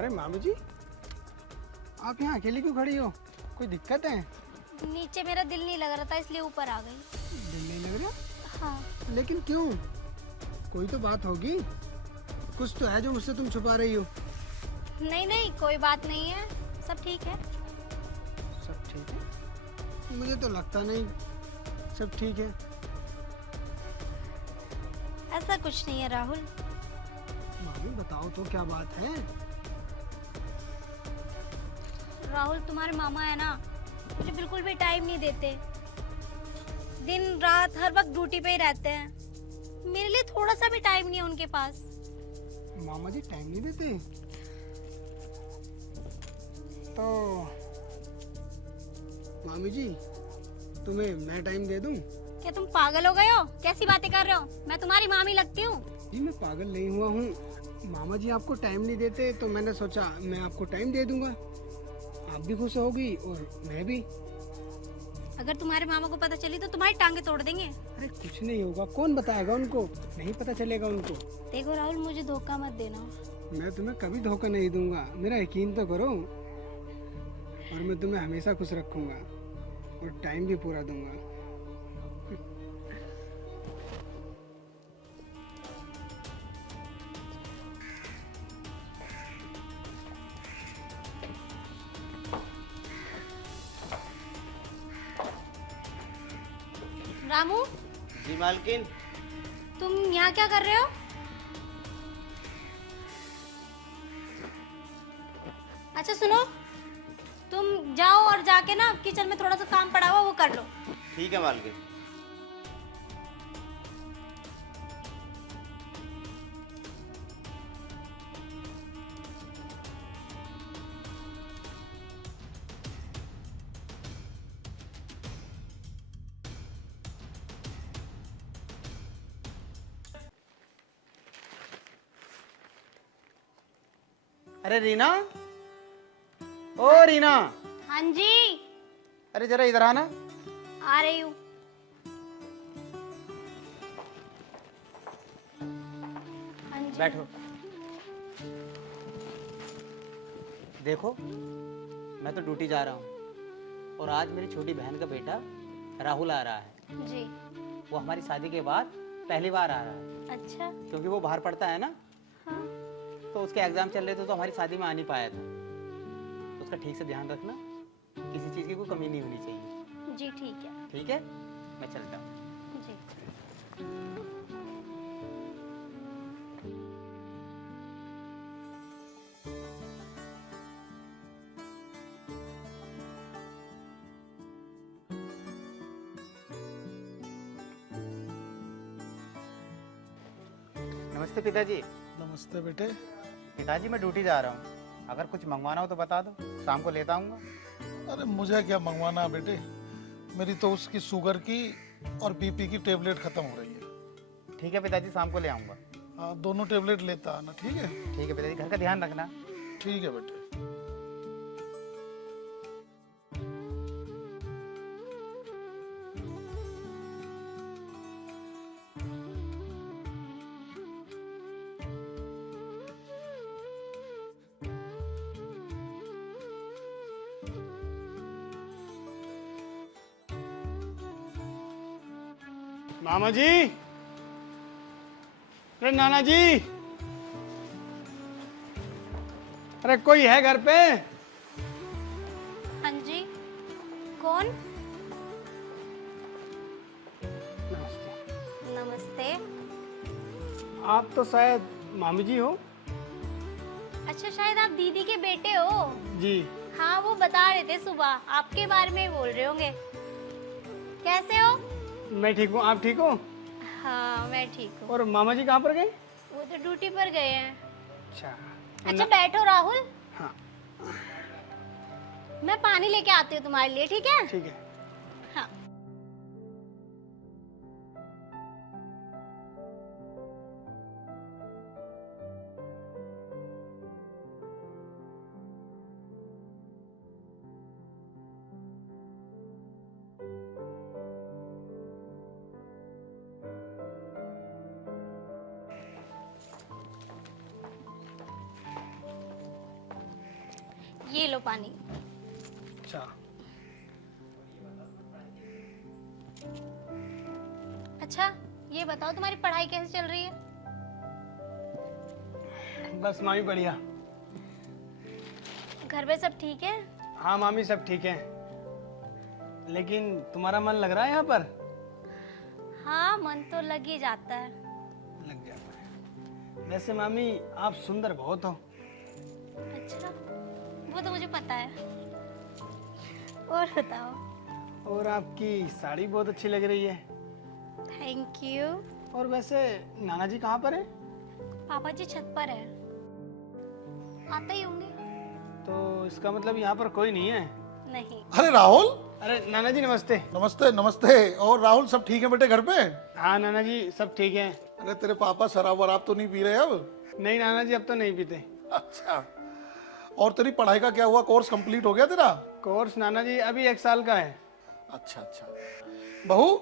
अरे मामी जी, आप यहाँ अकेली क्यों खड़ी हो? कोई दिक्कत है? नीचे मेरा दिल नहीं लग रहा था इसलिए ऊपर आ गई। दिल नहीं लग रहा? हाँ। लेकिन क्यों? कोई तो बात होगी, कुछ तो है जो मुझसे तुम छुपा रही हो। नहीं नहीं, कोई बात नहीं है, सब ठीक है। सब ठीक है? मुझे तो लगता नहीं सब ठीक है। ऐसा कुछ नहीं है राहुल। मामी बताओ तो क्या बात है? राहुल, तुम्हारे मामा है ना, मुझे बिल्कुल भी टाइम नहीं देते। दिन रात हर वक्त ड्यूटी पे ही रहते हैं। मेरे लिए थोड़ा सा भी टाइम नहीं है उनके पास। मामा जी टाइम नहीं देते? तो मामी जी, तुम्हें मैं टाइम दे दूं? क्या तुम पागल हो गए हो? कैसी बातें कर रहे हो? मैं तुम्हारी मामी लगती हूँ? जी मैं पागल नहीं हुआ हूँ। मामा जी आपको टाइम नहीं देते तो मैंने सोचा मैं आपको टाइम दे दूंगा। आप भी खुश होगी और मैं भी। अगर तुम्हारे मामा को पता चली तो तुम्हारी टांगे तोड़ देंगे। अरे कुछ नहीं होगा, कौन बताएगा उनको? नहीं पता चलेगा उनको। देखो राहुल, मुझे धोखा मत देना। मैं तुम्हें कभी धोखा नहीं दूंगा, मेरा यकीन तो करो। और मैं तुम्हें हमेशा खुश रखूंगा और टाइम भी पूरा दूंगा। रामू, जी मालकिन। तुम यहाँ क्या कर रहे हो? अच्छा सुनो, तुम जाओ और जाके ना किचन में थोड़ा सा काम पड़ा हुआ वो कर लो। ठीक है मालकिन। अरे रीना, ओ रीना। हाँ जी, अरे जरा इधर आना। आ रही हूँ। हाँ जी। बैठो। देखो, मैं तो ड्यूटी जा रहा हूँ और आज मेरी छोटी बहन का बेटा राहुल आ रहा है। जी। वो हमारी शादी के बाद पहली बार आ रहा है। अच्छा। क्योंकि वो बाहर पढ़ता है ना, हाँ। तो उसके एग्जाम चल रहे थे तो हमारी शादी में आ नहीं पाया था। उसका ठीक से ध्यान रखना, किसी चीज़ की कोई कमी नहीं होनी चाहिए। जी ठीक है। ठीक है, मैं चलता हूँ। जी। नमस्ते पिताजी। नमस्ते बेटे। पिताजी मैं ड्यूटी जा रहा हूँ, अगर कुछ मंगवाना हो तो बता दो, शाम को लेता आऊँगा। अरे मुझे क्या मंगवाना है बेटे, मेरी तो उसकी शुगर की और बीपी की टेबलेट खत्म हो रही है। ठीक है पिताजी, शाम को ले आऊँगा। हाँ, दोनों टेबलेट लेता आना, ठीक है? ठीक है पिताजी, घर का ध्यान रखना। ठीक है बेटे। मामा जी, अरे नाना जी, अरे कोई है घर पे? हाँ जी, कौन? नमस्ते। नमस्ते। आप तो शायद मामी जी हो। अच्छा, शायद आप दीदी के बेटे हो। जी। हाँ, वो बता रहे थे सुबह, आपके बारे में बोल रहे होंगे। कैसे हो? मैं ठीक हूँ, आप ठीक हो? हाँ, मैं ठीक हूँ। और मामा जी कहाँ पर गए? वो तो ड्यूटी पर गए हैं। अच्छा। अच्छा बैठो राहुल, हाँ मैं पानी लेके आती हूँ तुम्हारे लिए, ठीक है? ठीक है। हाँ। लो पानी। अच्छा, अच्छा ये बताओ तुम्हारी पढ़ाई कैसे चल रही है? बस मामी बढ़िया। घर पे सब ठीक है? हाँ मामी सब ठीक है, लेकिन तुम्हारा मन लग रहा है यहाँ पर? हाँ मन तो लग ही जाता है। लग जाता है। वैसे मामी आप सुंदर बहुत हो। अच्छा वो तो मुझे पता है। और बताओ। और आपकी साड़ी बहुत अच्छी लग रही है। Thank you. और वैसे नाना जी कहाँ पर है? पापा जी छत पर है, आते ही होंगे। तो इसका मतलब यहाँ पर कोई नहीं है? नहीं। अरे राहुल, अरे नाना जी नमस्ते। नमस्ते नमस्ते। और राहुल सब ठीक है बेटे घर पे? हाँ नाना जी सब ठीक है। अरे तेरे पापा शराब वराब तो नहीं पी रहे अब? नहीं नाना जी अब तो नहीं पीते। अच्छा, और तेरी पढ़ाई का क्या हुआ? कोर्स कंप्लीट हो गया तेरा? कोर्स नाना जी अभी 1 साल का है। अच्छा अच्छा। बहू,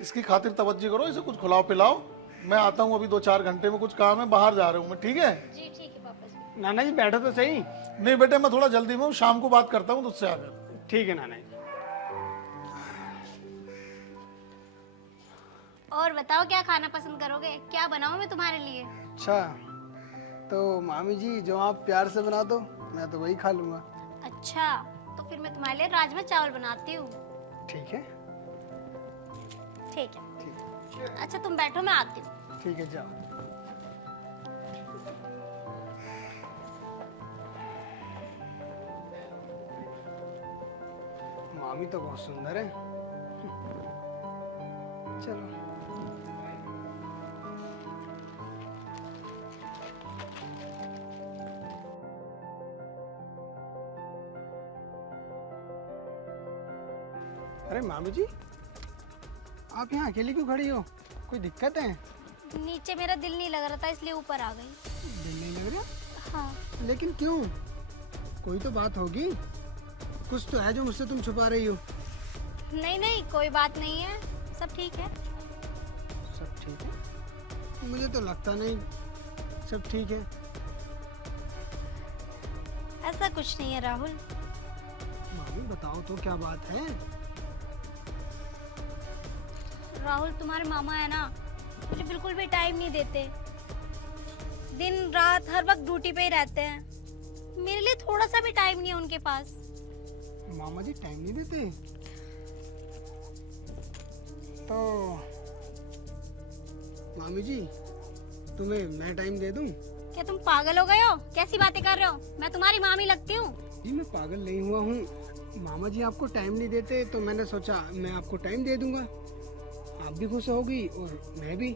इसकी खातिर तवज्जो करो, इसे कुछ खिलाओ पिलाओ। मैं आता हूँ अभी 2-4 घंटे में, कुछ काम है, बाहर जा रहा हूँ मैं। ठीक है? जी ठीक है पापा जी। नाना जी बैठो तो सही। नहीं बेटे, मैं थोड़ा जल्दी में हूँ, शाम को बात करता हूँ तुझसे आकर। ठीक है नाना जी। और बताओ क्या खाना पसंद करोगे? क्या बनाऊं मैं तुम्हारे लिए? अच्छा, तो मामी जी जो आप प्यार से बना दो मैं तो वही खा लूँगा। अच्छा तो फिर मैं तुम्हारे लिए राजमा चावल बनाती हूँ। ठीक है। ठीक है। ठीक अच्छा तुम बैठो, मैं आती हूँ। ठीक है जाओ। मामी तो बहुत सुंदर है। चलो। अरे मामी जी आप यहाँ अकेली क्यों खड़ी हो? कोई दिक्कत है? नीचे मेरा दिल नहीं लग रहा था इसलिए ऊपर आ गई। दिल नहीं लग रहा? हाँ। लेकिन क्यों? कोई तो बात होगी, कुछ तो है जो मुझसे तुम छुपा रही हो। नहीं नहीं कोई बात नहीं है, सब ठीक है। सब ठीक है? मुझे तो लगता नहीं सब ठीक है। ऐसा कुछ नहीं है राहुल। मामी बताओ तो क्या बात है? राहुल तुम्हारे मामा है ना, मुझे बिल्कुल भी टाइम नहीं देते। दिन रात हर वक्त ड्यूटी पे ही रहते हैं। मेरे लिए थोड़ा सा भी टाइम नहीं है उनके पास। मामा जी टाइम नहीं देते? तो मामी जी तुम्हें मैं टाइम दे दूं? क्या तुम पागल हो गए हो? कैसी बातें कर रहे हो? मैं तुम्हारी मामी लगती हूँ? जी मैं पागल नहीं हुआ हूँ। मामा जी आपको टाइम नहीं देते तो मैंने सोचा मैं आपको टाइम दे दूंगा। आप भी खुश होगी और मैं भी।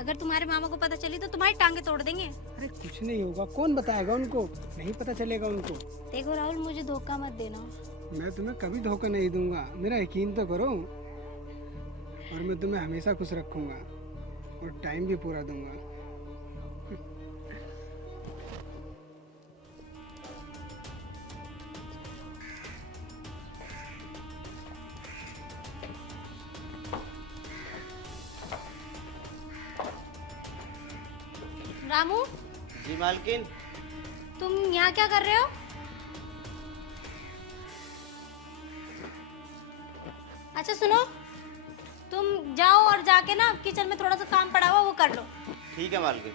अगर तुम्हारे मामा को पता चली तो तुम्हारी टांगे तोड़ देंगे। अरे कुछ नहीं होगा, कौन बताएगा उनको? नहीं पता चलेगा उनको। देखो राहुल मुझे धोखा मत देना। मैं तुम्हें कभी धोखा नहीं दूंगा, मेरा यकीन तो करो। और मैं तुम्हें हमेशा खुश रखूंगा और टाइम भी पूरा दूंगा। रामू जी मालकिन। तुम यहाँ क्या कर रहे हो? अच्छा सुनो, तुम जाओ और जाके ना किचन में थोड़ा सा काम पड़ा हुआ वो कर लो। ठीक है मालकिन।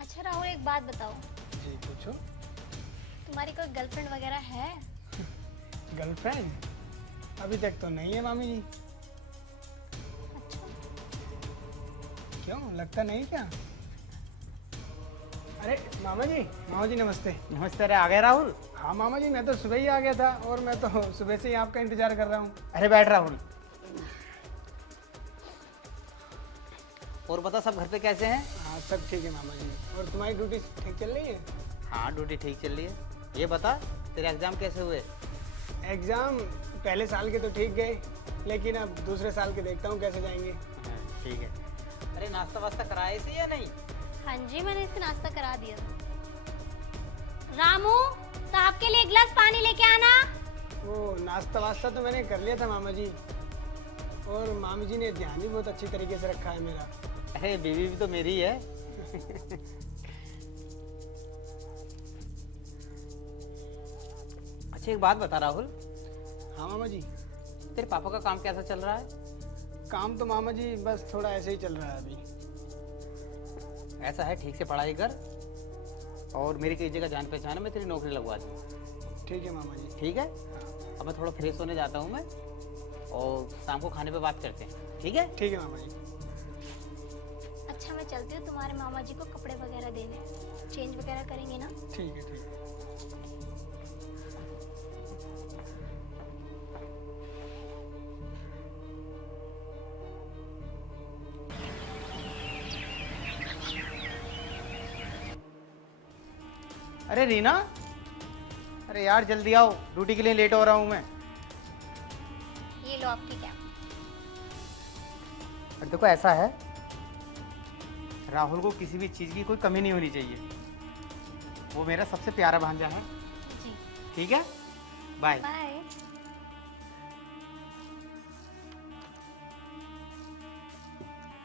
अच्छा राहुल एक बात बताओ, जी पूछो। तुम्हारी कोई गर्लफ्रेंड वगैरह है? गर्लफ्रेंड? अभी तक तो नहीं है मामी जी। अच्छा क्यों, लगता नहीं क्या? अरे मामा जी नमस्ते। नमस्ते। अरे आ गए राहुल? हाँ मामा जी मैं तो सुबह ही आ गया था और मैं तो सुबह से ही आपका इंतजार कर रहा हूँ। अरे बैठ राहुल। और बता सब घर पे कैसे हैं? हाँ सब ठीक है मामा जी। और तुम्हारी ड्यूटी ठीक चल रही है? हाँ ड्यूटी ठीक चल रही है। ये बता तेरे एग्जाम कैसे हुए? एग्ज़ाम पहले साल के तो ठीक गए, लेकिन अब दूसरे साल के देखता हूँ कैसे जाएंगे। हाँ, ठीक है। अरे नाश्ता वास्ता कराए से या नहीं? हाँ जी, मैंने इसका नाश्ता करा दिया था। रामू, साहब के लिए एक गिलास पानी लेके आना। वो नाश्ता वास्ता तो मैंने कर लिया था मामा जी, और मामी जी ने ध्यान भी बहुत अच्छी तरीके से रखा है मेरा। अरे बीवी भी तो मेरी है। अच्छा एक बात बता राहुल, हाँ मामा जी। तेरे पापा का काम कैसा चल रहा है? काम तो मामा जी बस थोड़ा ऐसे ही चल रहा है अभी। ऐसा है, ठीक से पढ़ाई कर और मेरी कई जगह जान पहचान है, मैं तेरी नौकरी लगवा दूँ। ठीक है मामा जी। ठीक है, अब मैं थोड़ा फ्रेश होने जाता हूँ मैं, और शाम को खाने पे बात करते हैं। ठीक है? ठीक है मामा जी। अच्छा मैं चलती हूँ, तुम्हारे मामा जी को कपड़े वगैरह देने, चेंज वगैरह करेंगे ना। ठीक है ठीक है। अरे रीना, अरे यार जल्दी आओ, ड्यूटी के लिए लेट हो रहा हूँ मैं। ये लो आपकी कैब। और देखो ऐसा है, राहुल को किसी भी चीज़ की कोई कमी नहीं होनी चाहिए। वो मेरा सबसे प्यारा भांजा है। जी ठीक है, बाय। बाय।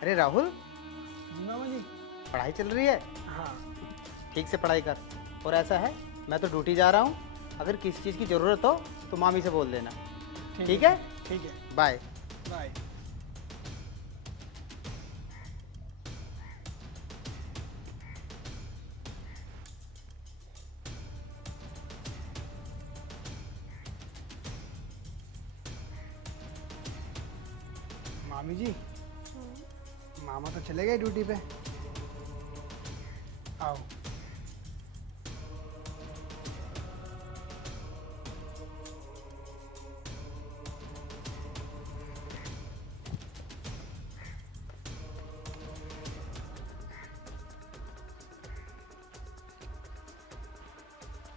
अरे राहुल, जी मामा जी। पढ़ाई चल रही है? हाँ ठीक से पढ़ाई कर। और ऐसा है, मैं तो ड्यूटी जा रहा हूँ, अगर किसी चीज़ की ज़रूरत हो तो मामी से बोल देना। ठीक है? ठीक है। बाय। बाय। मामी जी, मामा तो चले गए ड्यूटी पे। आओ।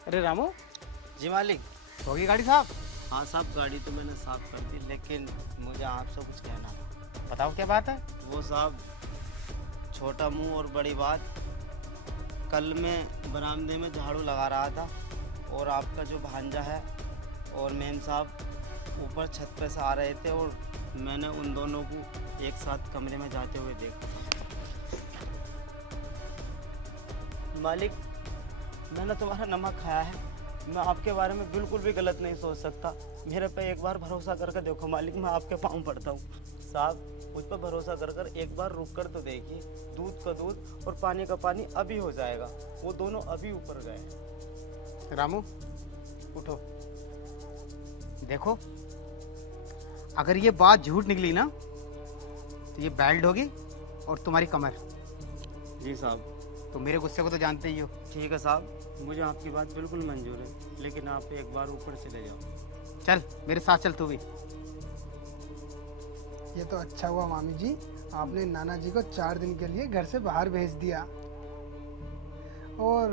अरे रामू, जी मालिक। होगी गाड़ी साहब? हाँ साहब, गाड़ी तो मैंने साफ कर दी, लेकिन मुझे आपसे कुछ कहना था। बताओ क्या बात है? वो साहब, छोटा मुंह और बड़ी बात। कल मैं बरामदे में झाड़ू लगा रहा था और आपका जो भांजा है और मेम साहब ऊपर छत पे से आ रहे थे और मैंने उन दोनों को एक साथ कमरे में जाते हुए देखा। मालिक, मैंने तुम्हारा नमक खाया है, मैं आपके बारे में बिल्कुल भी गलत नहीं सोच सकता। मेरे पे एक बार भरोसा करके देखो मालिक, मैं आपके पाँव पड़ता हूँ। साहब, मुझ पर भरोसा कर एक बार रुक कर तो देखिए। दूध का दूध और पानी का पानी अभी हो जाएगा। वो दोनों अभी ऊपर गए। रामू उठो, देखो अगर ये बात झूठ निकली ना तो ये बेल्ट होगी और तुम्हारी कमर। जी साहब। तो मेरे गुस्से को तो जानते ही हो। ठीक है साहब, मुझे आपकी बात बिल्कुल मंजूर है, लेकिन आप एक बार ऊपर चले जाओ। चल मेरे साथ चल तू भी। ये तो अच्छा हुआ मामी जी, आपने नाना जी को 4 दिन के लिए घर से बाहर भेज दिया। और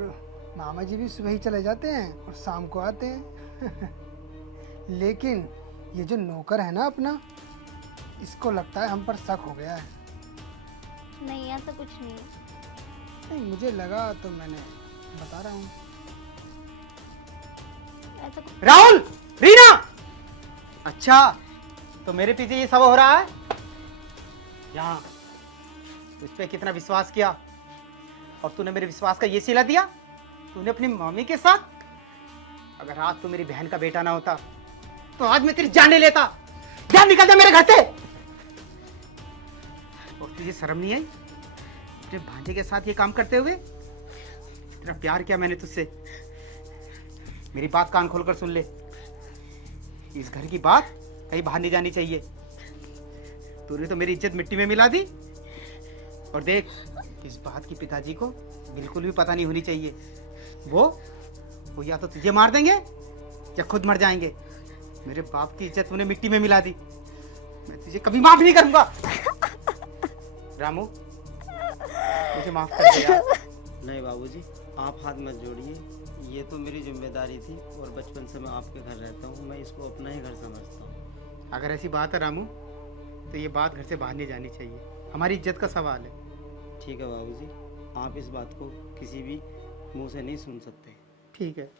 मामा जी भी सुबह ही चले जाते हैं और शाम को आते हैं। लेकिन ये जो नौकर है ना अपना, इसको लगता है हम पर शक हो गया है। नहीं ऐसा कुछ नहीं है। नहीं, मुझे लगा तो मैंने बता रहा हूँ। ऐसा कुछ राहुल, रीना, अच्छा तो मेरे पीछे ये सब हो रहा है यहाँ। तुझ पे कितना विश्वास किया और तूने मेरे विश्वास का ये सिला दिया। तूने अपनी मम्मी के साथ। अगर आज तू मेरी बहन का बेटा ना होता तो आज मैं तेरी जान ले लेता। जान निकल जा मेरे घर से। और तुझे शर्म नहीं आई अपने भांजे के साथ ये काम करते हुए? इतना प्यार किया मैंने तुझसे। मेरी बात कान खोलकर सुन ले, इस घर की बात कहीं बाहर नहीं जानी चाहिए। तूने तो मेरी इज्जत मिट्टी में मिला दी। और देख, इस बात की पिताजी को बिल्कुल भी पता नहीं होनी चाहिए। वो या तो तुझे मार देंगे या खुद मर जाएंगे। मेरे बाप की इज्जत तूने मिट्टी में मिला दी। मैं तुझे कभी माफ नहीं करूंगा। रामू, मुझे माफ कर दे यार। नहीं बाबूजी, आप हाथ मत जोड़िए। ये तो मेरी जिम्मेदारी थी और बचपन से मैं आपके घर रहता हूँ, मैं इसको अपना ही घर समझता हूँ। अगर ऐसी बात है रामू, तो ये बात घर से बाहर नहीं जानी चाहिए। हमारी इज्जत का सवाल है। ठीक है बाबूजी, आप इस बात को किसी भी मुंह से नहीं सुन सकते। ठीक है।